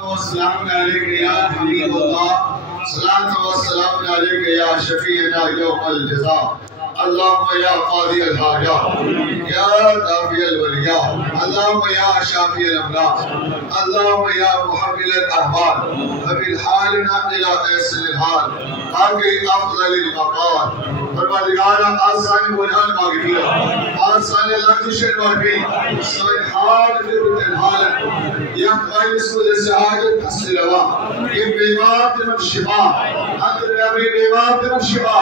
والسلام عليك يا حبيب الله صلاة والسلام عليك يا شفيعنا يوم الجزاء اللهم يا قاضي الحاجات يا دافع الولياء اللهم يا شافي الأمراض اللهم يا محمل الأهوال وفي حالنا إلى أحسن الحال باقي أفضل المقال پروردگار آسان بنان مغفرت آسان لغزش المغفرت سوئن حال فبت الحال يقبل اسم السعادة السلوى بیمار تم شفا حضر نبی بیمار تم شفا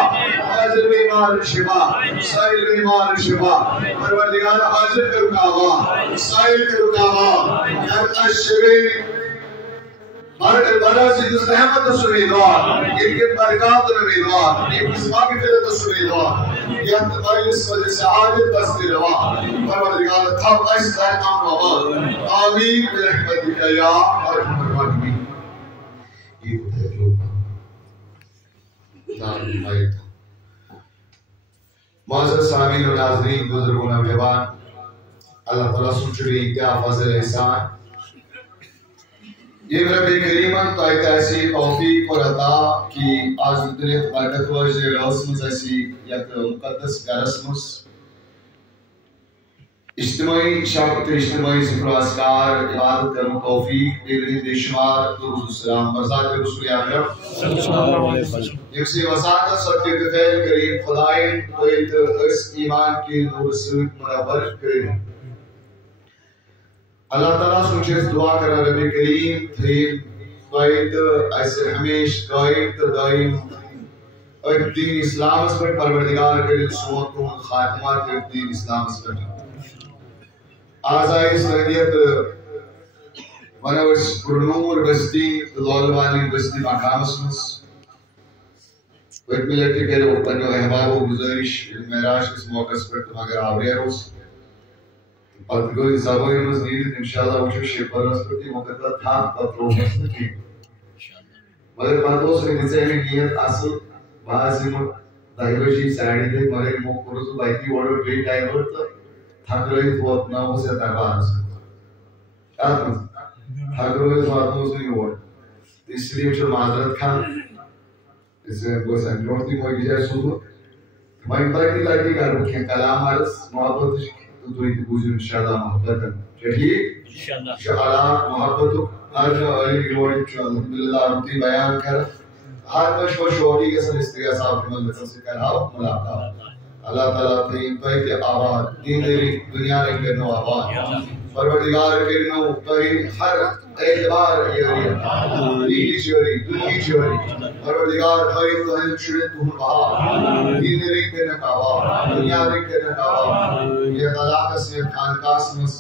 حاضر بیمار شفا سائل بیمار شفا پروردگار حاضر کر کعبہ سائل کر کعبہ کر الشبی بڑا سید رحمت سمیدوار ان کے برکات نمیدوار ان کی سماقی فرد سمیدوار یہ مجلس وجہ سعادت بستی روا پروردگار تھا اس دائم آباد آمین برحمتک یا ارحم الراحمین یہ معزز سامعین و ناظرین بزرگوں و مہمان اللہ تعالیٰ سنچری کیا فضل احسان یہ رب کریمان تو ایک ایسی توفیق اور عطا کی آج دنیا برکت وجہ رسمس ایسی یک مقدس گرسمس اجتماعی شاکت اجتماعی ذکر و اذکار عبادت کرنے توفیق دیگرین دیشمار درود السلام برزاد رسول اکرم ایک سی وساطہ سب کے فیل کریم خدائن کوئیت اس ایمان کی نور سوک منور کریں اللہ تعالیٰ سنچیز دعا کرنا رب کریم تھیم قائد ایسے ہمیش قائد دائم اور دین اسلام اس پر پروردگار کریم سوتوں خاتمات دین اسلام اس پر آزائی سنیت منوس پرنور بستی دلالوانی بستی مقام اسمس ویت ملٹی کے لئے پنیو احباب و گزارش میراش اس موقع اس پر تمہاں اگر آوری روز اور کوئی زبانی مز نیدید انشاءاللہ وچو شیپر اس پر تی مقدر تھا پترو مسئلہ کی مگر پانتو سے نیچے میں نیت اصل بازی مر دائیوشی سائنی دے مگر مقرصو بائیتی وڑو ڈیٹ آئی ورد تھک رہی تو اپنا ہو سے تربار سے تھک رہی تو اپنا ہو سے نہیں وڑ اس لیے وچو معذرت کھان اس سے کوئی سنجوڑ تھی موئی جائے سوزو ہماری پرکی لگی کر رکھیں کلام عرص محبت تو یہ بوجھ انشاءاللہ محبت ہے چلیے انشاءاللہ محبت ہر علی گروڑی الحمدللہ رتی بیان کر ہر مشو شوری کے سن استغاثہ صاحب کی مدد سے کراؤ ملاقات اللہ تعالیٰ تین پہتے آباد دین دنیا میں کرنو آباد پروردگار کرنو تین ہر اعتبار یہ دینی چوری دنی چوری پروردگار خیر تو ہے شرط تو بہا دین رنگ کرنے کا آباد دنیا رنگ کرنے کا آباد یہ طلاق سے خانقاہ سمس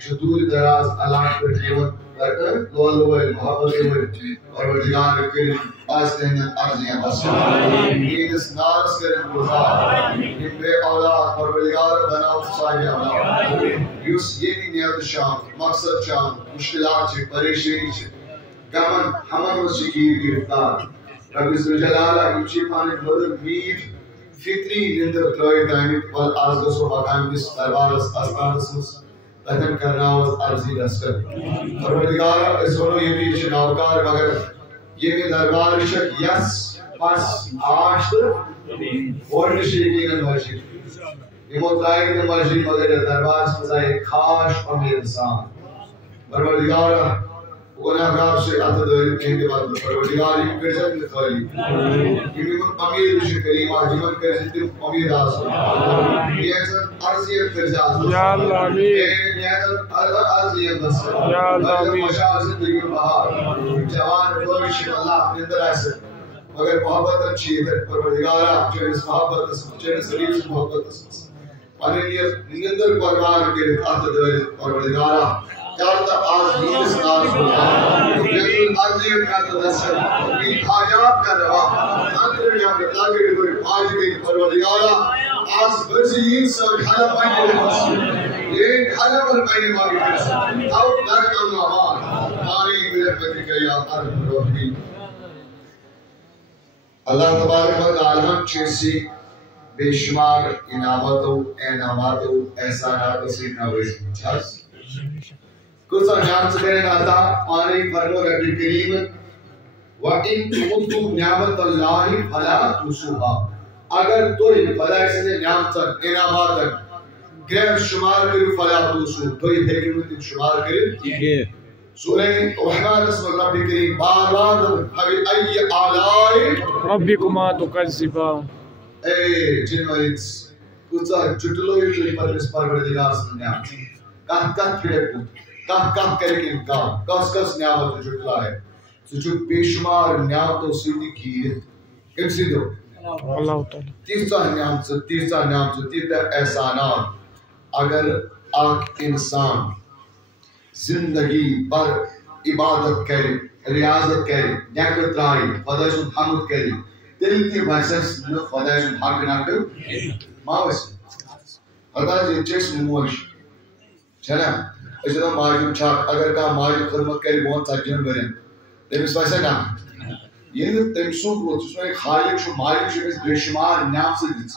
شدور دراز اللہ پر جیوت کرکر لولوئے محبت ہوئے پروردگار کریم آج تہنے عرضیاں بسا یہ اس نارس کریں گزار یہ بے اولاد پروردگار بناو صاحب اولاد یوس یہ نیت شام مقصد شام مشکلات چھے پریشانی چھے گمن ہمن وسیقیر گرفتار رب عزت جلالہ یوچی پانے بلد میر فطری نندر ترائی دائمت والآزگس و مقام بس دربار استانسس لکن کرنا و عرضی دستر پروردگار اس ونو یہ بھی شناوکار مگر یہ بھی دربار شک یس پس آشت ورد شیقین المرشد یہ مطلعی کے مرشد مگر دربار سمزائی خاش امیر انسان پروردگار گناہگار سے اتداری کہنے بعد پروردگار یہ کرزت میں خالی یہ بھی امیر رشد کریم آجیمن کرزت امیر آسان یہ ایسا عرضیت کرزات یا اللہ آمین یہ ایسا عرضیت بسر یا اللہ آمین مشاہ زندگی بہار جوان روش اللہ اندر ایسے مگر محبت اچھی ہے پروردگارہ جو اس محبت اسم جو اس ریف محبت اسم پانے یہ نندر قربان کے اتداری پروردگارہ چارتا آج دین سنار سنیا یقین عظیم کا تدسر ان حاجات کا روا اندر یہاں کے تاکر کوئی آج کے پروردگارہ آج بزیین سر حلب آئینے لمسی یہ حلب البینی ماری کرسا او درکم نامان ماری برحمتی کا یا حرم الرحمین اللہ تبارک و تعالیٰ چیسی بے شمار انعامت و احسانات و سیدنا ویسن چاس کچھ نعمت کریں عطا پانے فرمو رب کریم وَإِن تُعُدُّوا نِعْمَتَ اللَّهِ فَلَا تُحْصُوهَا اگر توئی خدا سے نعمت انعامات غیر شمار کرو فلا تحصوها توئی ہیکن تم شمار کرو سورہ رحمان اسم رب کریم بار بار فَبِأَيِّ آلَاءِ رَبِّكُمَا تُكَذِّبَانِ اے جن و انس کچھ جٹلوئی توئی پرس پروردگار سے نعمت کہت پھرے کو کہت کرے انکار کس نعمت جٹلا ہے جو بے شمار نعمتوں سے کی کم سے دو اللہ تعالی تیسرا نعمت تیسرا احسانات اگر آنکھ انسان زندگی پر عبادت کرے ریاضت کرے نیکت رائی خدا سن حمد کرے دل کی وحسس خدا سن حق نہ کرو ماوس خدا جی چیس موش چھنا اس طرح ماجد چھاک اگر کہا ماجد خدمت کرے بہت سجن برین تمس ویسے نا یہ تم سوٹ وہ اس میں خالق شو مالک شو بے شمار نعمت سے دس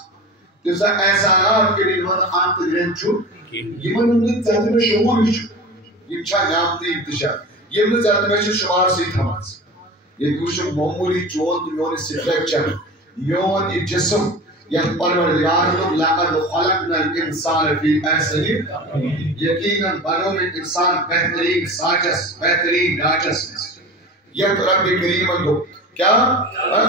تیسا احسانات کے لیے من انت گرن چھو یہ من نے ذات میں شعور چھو یہ چھا نعمت انتشا یہ من ذات میں شمار سے تھمس یہ دوش معمولی چون میون سٹرکچر میون یہ جسم یہ پروردگار نے لقد خلقنا الانسان فی احسن یقینا بنو میں انسان بہترین ساجس بہترین ڈاچس یہ رب کریم کو کیا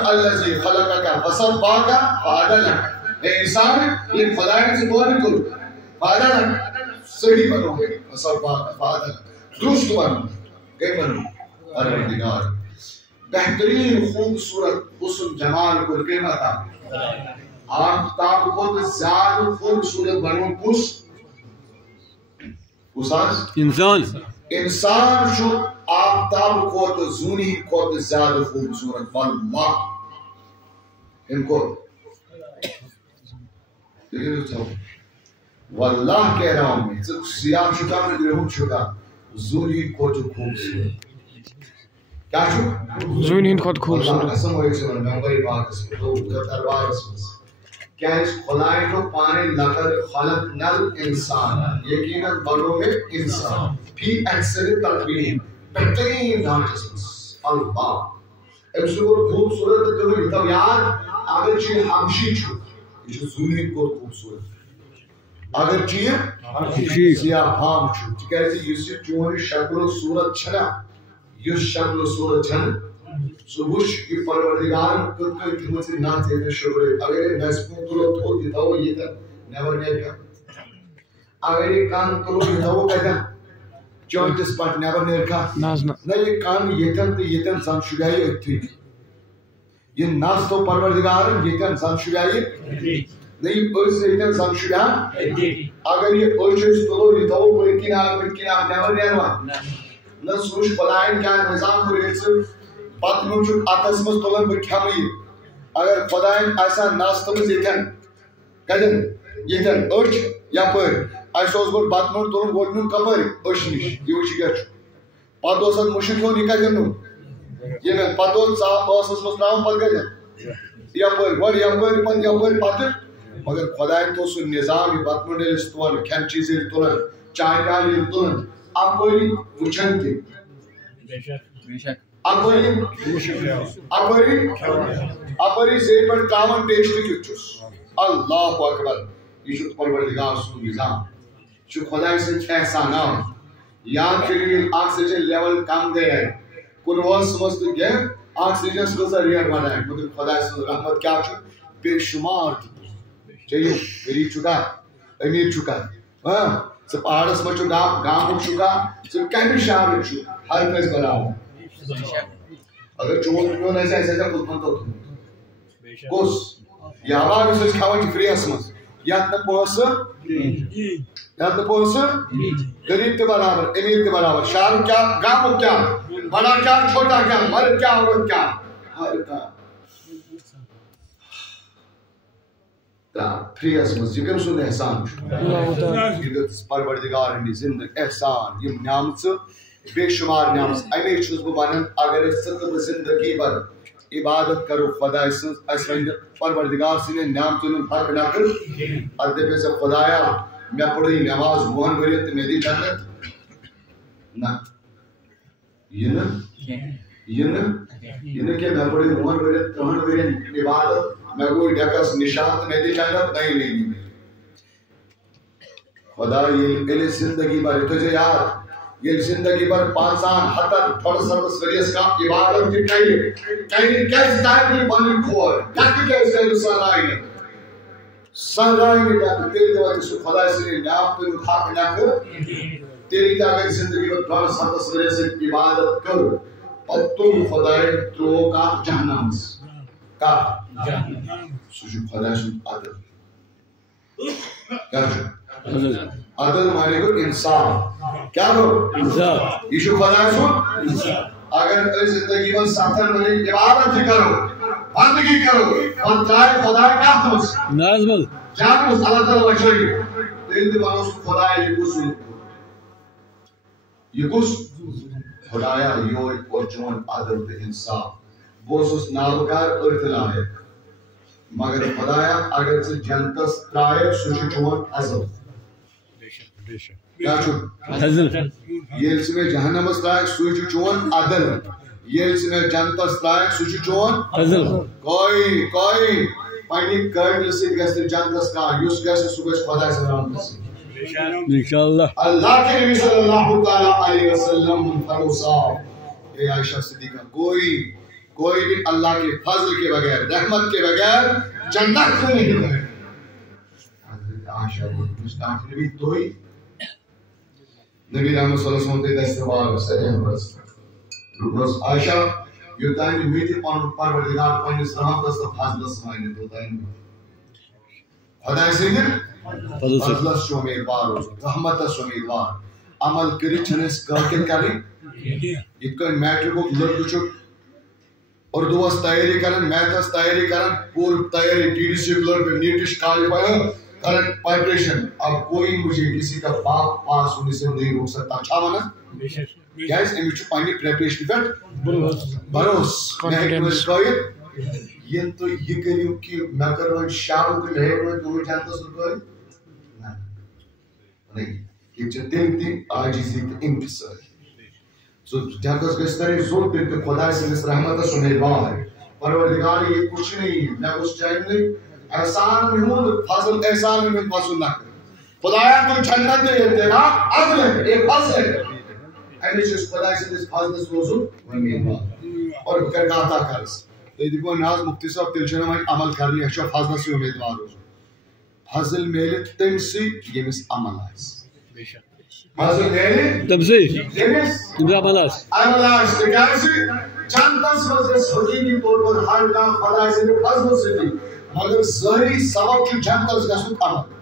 الذی خلقک فسواک فعدلک اے انسان یہ خدای سے بول کرو فعدلک صحیح بنو فسواک فعدلک درست بنو کہ بنو پروردگار بہترین خوبصورت حسن جمال کو کہنا تھا آفتاب خود زیادہ خوبصورت بنو کس انسان شو آفتاب خود زونی خود زیادہ خوبصورت واللہ ان کو واللہ کہہ رہا ہوں میں سیاہ شکا میں گرہم شکا زونی خود خوبصورت کیا شو زونی خود خوبصورت اللہ قسم ہوئے سے نمبری بات اس میں تو دربار اس میں کیا اس خدای کو پانے لقد خلقنا الانسان یقیناً بنو میں انسان فی احسن تقویم بہترین ڈھانچہ اللہ ام سور خوبصورت کبھی تب یار اگر چیز ہمشی چھو یہ زونی کو خوبصورت اگر چیز سیاہ بھام چھو کہتے یہ سے چون شکل و صورت چھنا یہ شکل و صورت چھنا سوش کی پروردگار کتنے کتنے نات ہے شروع اگر نسبوں تو تو دیتاو یہ تھا نیور نیل کا اگر یہ کام تو دیتاو کہتا چونٹس پاٹ نیور نیل کا نہ یہ کام یہ تن سان شگائی اتھی یہ ناس تو پروردگار یہ تن سان شگائی نہیں اس یہ تن سان شگائی اگر یہ اوچس تو دیتاو کوئی کنا نیور نیل وا نہ سوش خدائن کیا نظام کو ریس پتہ نو چھ اتس مز تلن بہ کھمئی اگر خدائن ایسا ناستمز یتن کدن یتن اچ یا پر ایسا اس گوڑ پتہ نو تلن گوڑ نو کپر اچ نش یہ وچ گچ پتہ اس مشک ہو نکا جنو یہ نہ پتہ صاحب اس مز نام پل گجن یا پر گوڑ یا پر پن یا پر پتہ مگر خدائن تو سو نظام یہ پتہ نو استوال کھن چیزیں تلن چائے پیالے تلن اب کوئی وچھن تھی بے شک اپری زیر پر کامن ٹیسٹ کیچوس اللہ اکبر یہ شد پروردگار سن نظام شد خدای سے احسانات یاد کریے آکسیجن لیول کم دے ہے کنوان سمجھ گئے آکسیجن سکتا ریئر بنا ہے مگر خدای سے رحمت کیا چھو بے شمار چاہیے غریب چکا امیر چکا سب آرس میں چکا گام چکا سب کیمی شامل چکا ہر پیس بنا ہوں اگر چون میون ایسا ایسا خود من تو کس یا ہوا بھی سوچ کھاوا کی فری اسمس یا اتنا پوس غریب کے برابر امیر کے برابر شار کیا گام کیا بڑا کیا چھوٹا کیا مرد کیا عورت کیا ہر کا فری اسمس یہ کم سن احسان یہ پروردگار ہندی زندگی احسان یہ نعمت سے بے شمار نعمت امی چھوز بانن اگر ستب زندگی پر عبادت کرو خدا اسن پروردگار سے نعمتوں فرق نہ کرو ادے پہ سے خدایا میں پڑھی نماز موہن بریت میں دی جنت نہ یہ کہ میں بڑے عمر ورے 3 ورے عبادت میں کوئی ڈکس نشان میں دی جنت نہیں خدا یہ زندگی بھر تجھے یاد یہ زندگی بھر 570 ورس کا عبادت کی کئی کیس ٹائم کی بنی کھور ڈک کیسے سرائیں تیری دیواتی سو خدا سے نام تو حق نہ کر تیری اگر زندگی میں 570 ورس عبادت کرو اور تم خدا تو کا جہنم کا سوچو خدا سے عدل عدل مانے کو انصاف کیا ہو انصاف یشو خدا سے اگر زندگی میں 70 ورس عبادت کرو بندگی کرو اور چاہے خدا کا ہمس نازمل جانو اللہ تعالی بچائی دل دیوانو خدا یہ کس خدایا یہ اور چون عدل تے انصاف بوسس ناوکار ارتلا ہے مگر خدایا اگر سے جنتس ترائے سوچ چون عزل کیا چھو عزل یہ اس میں جہنم ترائے سوچ چون عدل یہ اس میں جنتس ترائے سوچ چون عزل کوئی پانی کرنے سے گیسے جنتس کا یوس گیسے صبح خدا سے رحمت سے انشاءاللہ اللہ کے نبی صلی اللہ علیہ وسلم فرموسا اے عائشہ صدیقہ کوئی بھی اللہ کے فضل کے بغیر رحمت کے بغیر جنت میں نہیں ہے حضرت عائشہ مستعف نبی تو ہی نبی رحمت صلی اللہ علیہ وسلم تے دستوار سجن برس عائشہ یہ تائیں میٹھی پروردگار پنس رحمت است فضل سمائنے تو تائیں خدا سے فضلس چو امیدوار رحمت اس امیدوار عمل کری چھنس کاکن کری اتکن میٹرک لڑکو چھو اردو اس تیاری کرن میتھ اس تیاری کرن پور تیاری ٹی ڈی سی لڑکو نیٹش کالیفائر کرن پائپریشن اب کوئی مجھے کسی کا باپ پاس ہونے سے نہیں روک سکتا اچھا مانا کیا اس امیچو پانی پریپریشن پیٹ بروس محکمہ قائد یہ تو یہ کریو کہ میں کروں شام کو لہر میں تو جانتا سنکوئی نہیں یہ دل تی آجیزی تی انکسار سو جانتاس کے اس طرح زور دیتے خدا سے اس رحمت سنے بار پروردگار یہ کچھ نہیں میں اس چاہیے نہیں احسان میں ہوں فضل احسان میں فضل نہ کرے خدایا تو جنت دے دینا عدل ہے ایک فضل ہے ہمیشہ اس خدا سے اس فضل سوزو اور کرگاتا کرس دیکھو ناز مفتی صاحب تلچنا میں عمل کرنی ہے شو فضل سے امیدوار ہو فضل میلے تم سے یمس عمل آئیس فضل میلے تم سے یمس عمل آئیس تکیار سے چانتاس وزرس حقیقی طور پر ہر کام خدا سے فضل سے دی مگر ظاہری سبب چھو چانتاس گسنک عمل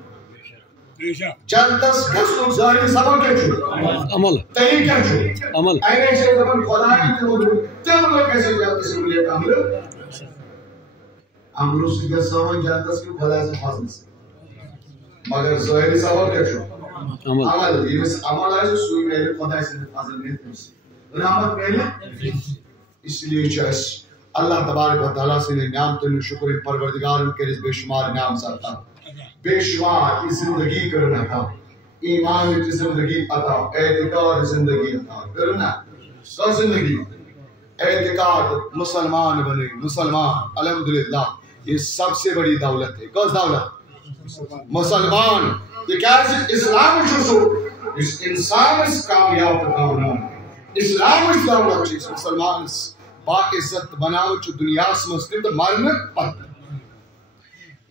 چانتاس گسنک ظاہری سبب کیا چھو عمل تیری کیا چھو عمل اینے سے دبن خدا کی تم لوگ کیسے جانتے سے ملے کامل امرو سے گسوان جانتاس کی خدا سے فضل سے مگر ظاہری سبب کیا چھو عمل یہ بس عمل آئے سوئی میلے خدا سے فضل میں تم سے رحمت میلے اس لیے چاہیس اللہ تبارک و تعالیٰ سے نعم تنو شکر پروردگار کے رز بے شمار نعم ساتھا بے شمار کی زندگی کرنا تھا ایمان کی زندگی عطا اعتقاد زندگی عطا کرنا سو زندگی اعتقاد مسلمان بنے مسلمان الحمدللہ یہ سب سے بڑی دولت ہے کس دولت مسلمان یہ کیا ہے اسلام شروع اس انسان اس کامیاب ہونا اسلام اس دولت چیز مسلمان با عزت بناو چو دنیا سمجھتے تو مرنے پر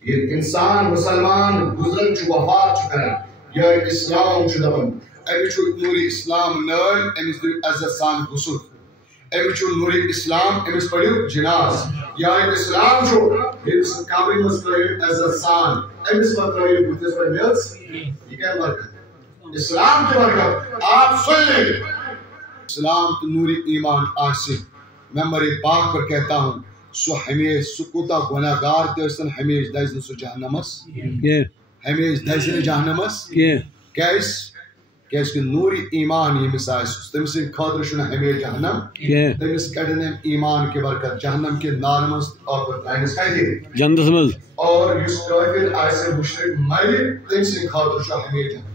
یہ انسان مسلمان گزرن چو وفات چو کرن یا اسلام چو دبن امی چو نوری اسلام نال امیس دوی عزت سان گسر امی چو نوری اسلام امیس پڑیو جناز یا اسلام چو امیس کامری مسئلہ عزت سان امیس مطلعی بودیس پر میلس یہ کیا برکت اسلام کی برکت آپ سن لیں اسلام تو نوری ایمان آسف میں مری پاک پر کہتا ہوں سو ہمیش سکوتا گناہگار تیسن ہمیش دیسن سو جہنمس ہمیش دیسن جہنمس کیس کہ نوری ایمان یہ مسائس تم سے خاطر شنہ ہمیش جہنم تم اس کڑنے ایمان کے برکت جہنم کے نارمس اور پرائنس کہہ دے جنت سمجھ اور اس کافر آئیسے مشرک مالی تم سے خاطر شنہ ہمیش جہنم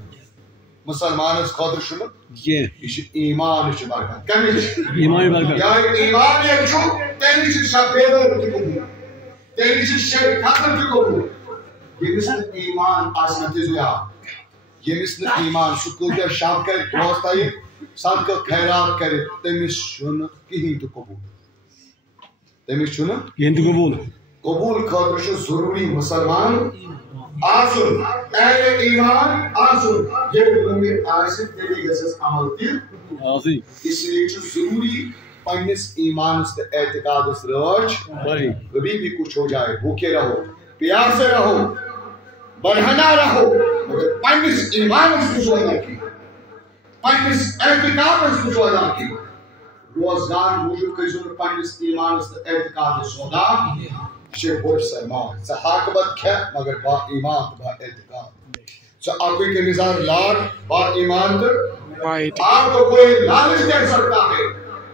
مسلمان خاطر شنو یہ ایمان برکت ایمان برکت یا ایمان یہ چھو تیری سے شبیدر کی قبول تیری سے شب خاطر کی قبول یہ مثل ایمان آسنت زیا یہ مثل ایمان شکر کے شام کے دوست آئے صدقہ خیرات کرے تیمیس شنو کہیں تو قبول تیمیس شنو کہیں تو قبول خاطر شو ضروری مسلمان آسن اہل ایمان آسن یہ مومن آسن تیری گسس عمل تیر اس لیے چھو ضروری پنس ایمان سے اعتقاد اس راج کبھی بھی کچھ ہو جائے بھوکے رہو پیاسے رہو بڑھنا رہو مگر پنس ایمان اس کو ادا کی پنس اعتقاد اس کو ادا کی روزگار موجود کیسے پنس ایمان سے اعتقاد سودا شیخ بوش سرمان سے حاکمت کھے مگر با ایمان با اعتقاد سے آقوی کے نظار لاڈ با ایمان در آپ کو کوئی لالچ دے سکتا ہے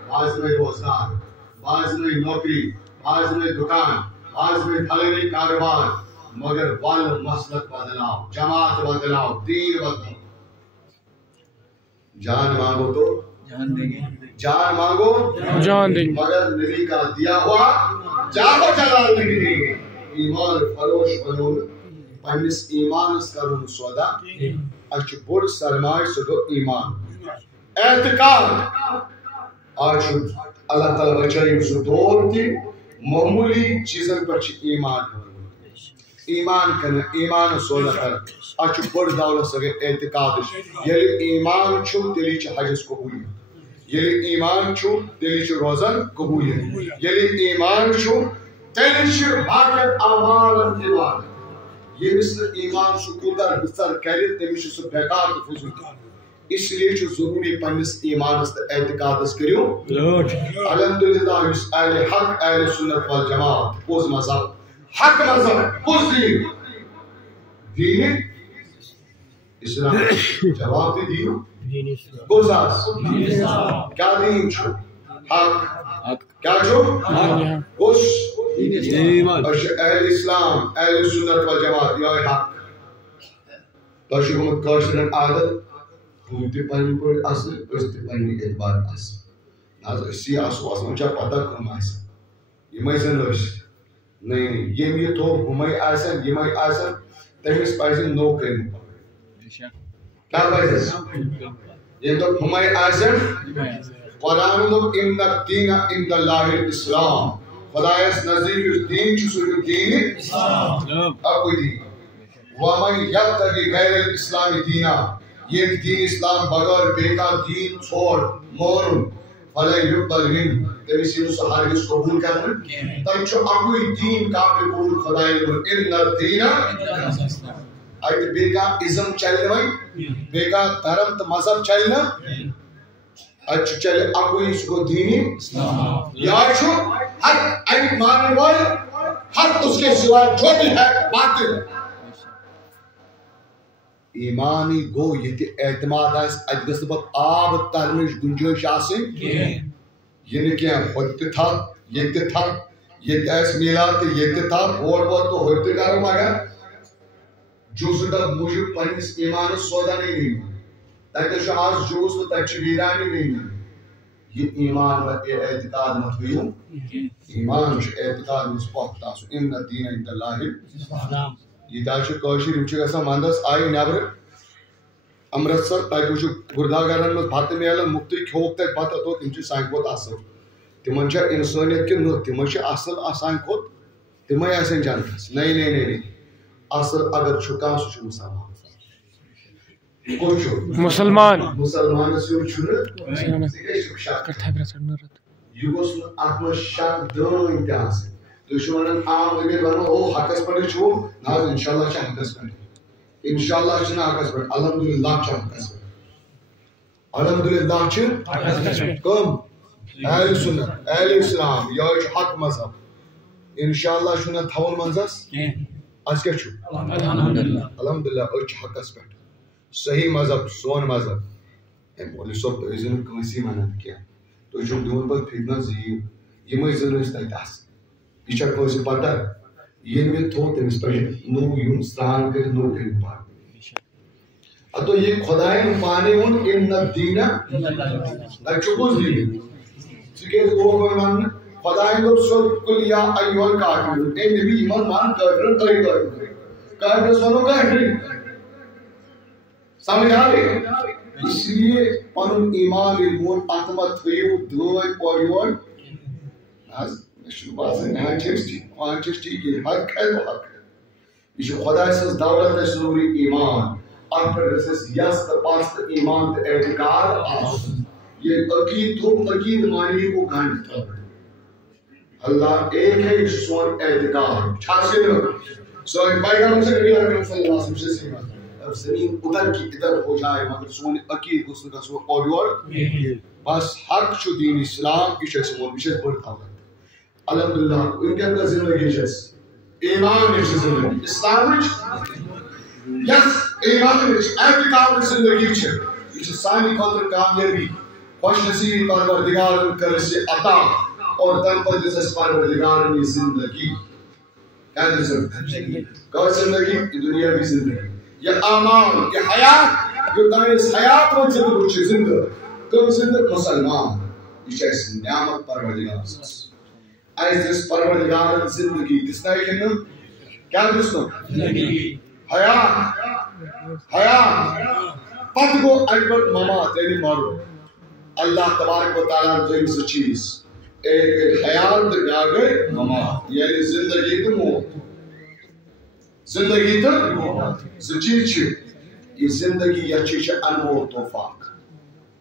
باز میں روزگار باز میں نوکری باز میں دکان باز میں بھلے کاروبار مگر وال مسلک بدلاؤ جماعت بدلاؤ دین بدلاؤ جان مانگو تو جان دیں گے جان مانگو جان دیں گے مگر نبی کا دیا ہوا جاہو جلال نہیں دیں گے ایمان فروش بنون پنس ایمان اس کرون سودا اچھ بڑ سرمائے سدو ایمان اعتقاد آج اللہ تعالیٰ بچائی اسو دور تھی معمولی چیزن پر چھ ایمان ایمان کرنا ایمان سودا کر اچھ بڑ دولت سگے اعتقاد یلی ایمان چھو تیلی چھ حجز قبولی یلی ایمان چھو تیلی چھ روزن قبولی یلی ایمان چھو تیلی چھ باقیت آمال عبادت یہ مثل ایمان شکودر بسر کہلی تیلی چھ سو بیکار فضول اس لیے چھو ضروری پنس ایمان است اعتقاد اس کریو الحمدللہ اس اہل حق اہل سنت والجماعت پوز مذہب حق مذہب پوز دین دین اسلام جواب دی دیو گزاس کیا دین چھو حق کیا چھو گوش اہل اسلام اہل سنت والجماعت یہ حق تو شکمت کاشرن عادت ہوتی پانی پر اصل استی پانی اعتبار اصل لہذا اسی آسو آسمان چاہ پتہ کم آسن یہ میزن روش نہیں یہ بھی تو ہمیں آسن یہ میں آسن تیمیس پائزن نو کرنے کیا پائزن یہ تو ہمیں آسن قرآن لوگ ان الدین عند اللہ الاسلام خدایس نزدیک اس دین چسو دین اب کوئی دین وَمَنْ يَبْتَغِ غَيْرَ الْإِسْلَامِ دِينًا یہ دین اسلام بغیر بیکا دین چھوڑ مورن فَلَا يُقْبَلْ مِنْهُ تیری سیدھو سے ہرگز قبول کرنا تب چھو اکوئی دین کافی قبول خدای لگن اِنَّ الدِّينَ آئیت بیکا ازم چلنے بائی بیکا دھرم تا مذہب چلنا اچھو چلے اکوئی اس کو دینی یا چھو حق ایک مانن والے حق اس کے سوا جو بھی ہے باطل ایمانی گو یہ تی اعتماد ہے ادگس بات آب ترمش گنجوش آسن یہ نہیں کیا ہوتے تھا یہ ایس میلاد یہ تھا اور وہ تو ہوتے کارو مگا جو سدہ مجھے پنس ایمان سودا نہیں تاکہ شو آز جوز تو تچ ویرانی نہیں یہ ایمان و اعتقاد مت ہوئیوں ایمان شو اعتقاد مصبح تاسو ان الدین عند اللہ یہ داشت کوشش رمچے گسا ماندس آئی نیبر امرتسر تاکہ وچو گرداگرن میں بھاتے میں علم مکتی کھوک تک بھاتا تو تمچے سائنک بہت اصل تمنچہ انسانیت کے نو تمنچہ اصل آسان کھوت تمہیں ایسے جانتا نہیں اصل اگر چھکا سو مسلمان مسلمان مسلمان سے چھنے یہ گوس اتم شک دین تہ آسن تو شونن عام امید ونو او حقس پر چھو نا انشاءاللہ چھ حقس پر انشاءاللہ چھ حقس پر الحمدللہ چھ حقس پر الحمدللہ چھ کم اہل سنت اہل اسلام یہ حق مذہب انشاءاللہ چھ تھون منزس از کیا چھو الحمدللہ اچ حقس پر صحیح مذہب سون مذہب مولی صاحب تو ازن کنسی منن کیا تو جو دون پر فتنہ زیر یہ میں ازن اس تک دست یہ چھا کوئی سے پتا یہ میں تو تمس پر نو یون ستان کر نو کر پار تو یہ خدائن پانے ان الدین لچکوز دی سکیز وہ من خدائن لوگ سوچ کل یا ایوال کافر اے نبی ایمان مان کافرن تائی کافر سنو کافر سمجھ آئے اس لیے پنن ایمان علمون اتمت تھیو دھوئے پوریور شروع بازن ہانچسٹی کی حق ہے تو حق ہے یہ خدا سز دولت ہے ضروری ایمان اور پھر رسس یس پاس ایمان تے اعتقاد آسن یہ عقید تو عقید معنی کو گھنٹ تھا اللہ ایک ہے یہ سون اعتقاد چھاسے نہ سوئے پیغام سے نبی اکرم صلی اللہ علیہ وسلم سے بات اب زمین ادھر کی ادھر ہو جائے مگر سون عقید اس کا سو اور بس حق شو دین اسلام کی شخص وہ بشت بڑھتا ہے الحمدللہ ان کے اندر زندگی شخص ایمان ہے زندگی اسلام یس ایمان ہے اعتقاد زندگی ہے یہ سانی خاطر کامیابی خوش نصیبی پروردگار کر سے عطا اور تن پر جس پروردگار کی زندگی کیا زندگی کا زندگی دنیا کی زندگی یہ اعمال یہ حیات جو دائس حیات و زندگی زندہ کم زندہ مسلمان یہ اس نعمت پروردگار سے ایس جس پروردگار زندگی جس نے کہنا کیا دوستوں زندگی حیات پت کو اکبر ممات یعنی مارو اللہ تبارک و تعالیٰ نے سے چیز ایک حیات گاگے ممات یعنی زندگی تو موت زندگی تو زچیز چھے یہ زندگی یا چھے انمول توفاق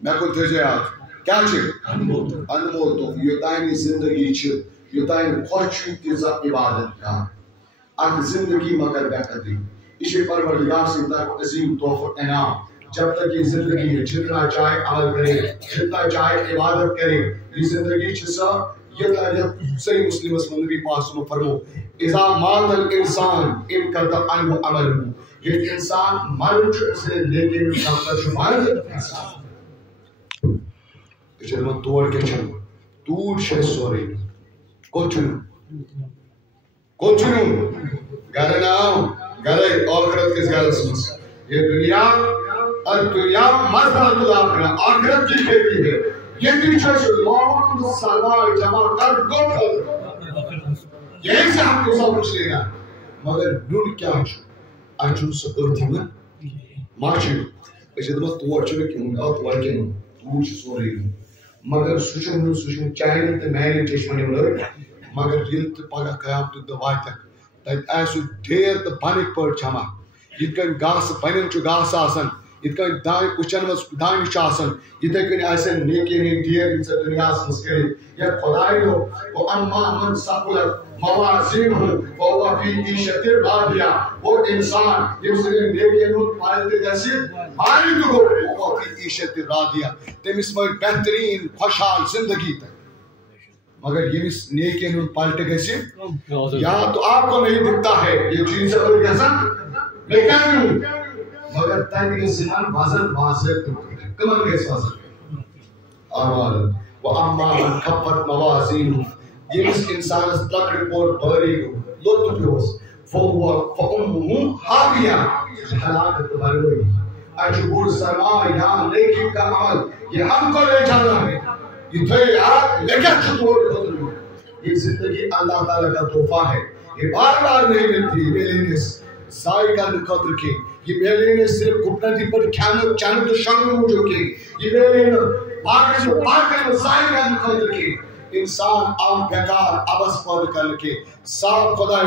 میں کو تھے جائے کیا چھے انمول توفاق یہ دائنی زندگی چھے یہ دائنی خوش تیزا عبادت کا اک زندگی مگر بیقدری اسے پروردگار سے تک عظیم توفق انعام جب تک یہ زندگی ہے جتنا چاہے عمل کرے جتنا چاہے عبادت کرے یہ زندگی چھسا یہ صحیح مسلم اسم نبی پاس میں فرمو اذا مات الانسان ان کا عنہ عمل یہ انسان مرچ سے لیکن کامتا شمار انسان اچھا میں توڑ کے چھنو توڑ شہ سوری کوچنو گھر ناؤ گھر آخرت کس گھر سمس یہ دنیا الدنیا مزدان الاخرہ آخرت کی کھیتی ہے یہ پیچھے سے لوگ سالوار جمع کر گوٹ یہی سے ہم کو سب کچھ لینا مگر نون کیا چھو اچھو سے ارتھی میں مارچنو اسے دبا توڑ چھنے کیوں گا توڑ کے نو توڑ سے سو رہی ہوں مگر سوچن چاہنے تے میں چشمانی ملر مگر جلت پاگا قیام تو دوائی تک تک ایسو ڈھیر تو بانک پر چھما یہ کن گاس بینن چو گاس آسن یہ کن دائیں کچھن میں دائیں چاسن یہ کن ایسے نیکی نہیں ڈھیر ان سے دنیا سے مسکری یا خدای ہو وہ اما من سقلت موازین ہو وہ فی عیشت راضیہ وہ انسان جس نے نیکی نوت پالتے جیسی مالک ہو وہ فی عیشت راضیہ تم اس میں بہترین خوشحال زندگی تک مگر یہ اس نیکی نوت پالتے کیسے یا تو آپ کو نہیں دکھتا ہے یہ چیز سے کوئی کیسا لیکن مگر تنگ زمان وزن واضح کمن کیس وزن آمال و اما من کھپت موازین یہ اس انسان اس تک رپورٹ بھری ہو لطف پیوس فَأُمُّهُ حَابِيَا حلاکت بھروئی اجبور سرما یہاں نیکی کا عمل یہ ہم کو لے جانا ہے یہ تھے آپ لیکن چھتور خود یہ زندگی اللہ تعالیٰ کا تحفہ ہے یہ بار بار نہیں ملتی میلے ضائع کرنے خاطر کے یہ میلے نے صرف گھٹنتی پر چاند تو شنگ میں جو کے یہ میلے نے باقی جو باقی ضائع کرنے خاطر کے انسان عام بیکار عبس پود کرنے کے صاحب خدا